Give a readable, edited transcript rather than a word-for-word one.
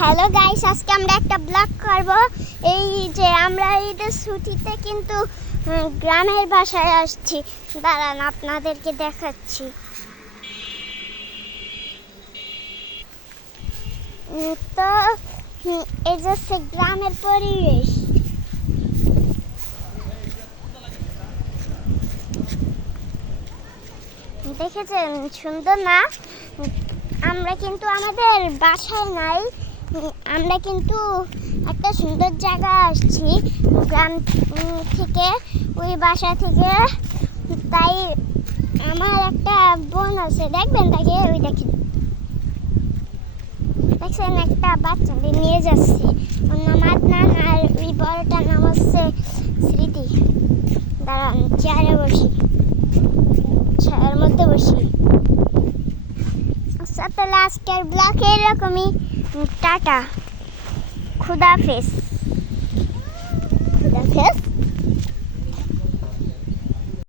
Hello guys, আজকে আমরা একটা ব্লগ করব। এই যে আমরা ঈদের ছুটিতে কিন্তু গ্রামের বাসায় আসছি। দাঁড়ান আপনাদেরকে দেখাচ্ছি। তো এই যে গ্রামের পরিবেশ, দেখেছেন সুন্দর না? আমরা কিন্তু আমাদের বাসায় নাই, আমরা কিন্তু একটা সুন্দর জায়গা আসছি গ্রাম থেকে, ওই বাসা থেকে। তাই আমার একটা বোন আছে, দেখবেন তাকে, ওই দেখেন, দেখছেন একটা বাচ্চাকে নিয়ে যাচ্ছে। ওর নাম আদনান, আর ওই বড়টার নাম হচ্ছে স্মৃতি। দাঁড়ান চেয়ারে বসি, ছায়ার মধ্যে বসি। আচ্ছা, তাহলে আজকের ব্লগ এরকমই। টাটা, খুদাহাফেজ।